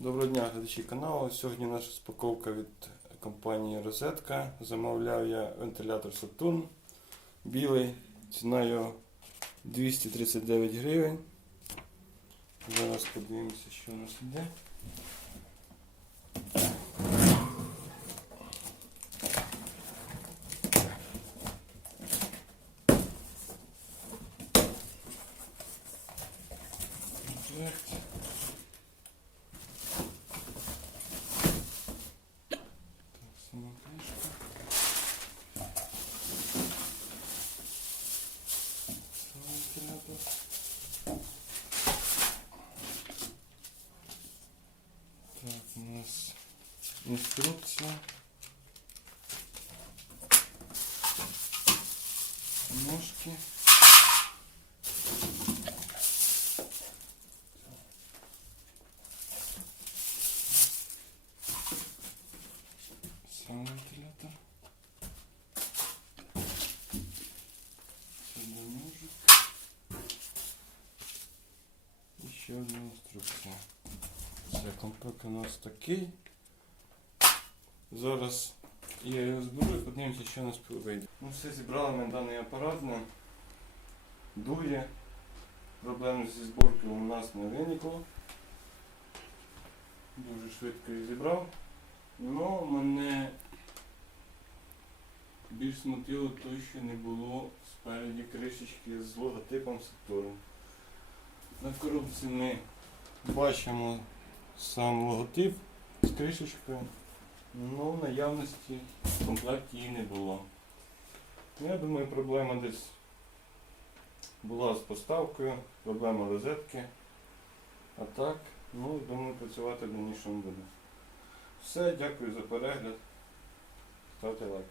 Доброго дня, глядачі каналу. Сьогодні наша розпаковка від компанії Розетка. Замовляв я вентилятор Saturn білий. Ціна його 239 гривень. Зараз подивимося, що у нас йде. Комплект. Вентилятор. Так, у нас инструкция. Ножки. Сам вентилятор. Сюда ножик. Еще одна інструкція. Все, комплект у нас такий. Зараз я його зберу і подивимося, що у нас вийде. Ну все, зібрали ми даний апарат. ну, Дує. Проблем зі зборкою у нас не виникло. Дуже швидко їх зібрав. Ну, мене більш смутило те, що не було спереді кришечки з логотипом Saturn. На коробці ми бачимо сам логотип з кришечкою, але в наявності в комплекті її не було. Я думаю, проблема десь була з поставкою, проблема розетки. А так, ну, думаю, працювати в дальнішому буде. Все, дякую за перегляд. Ставте лайк.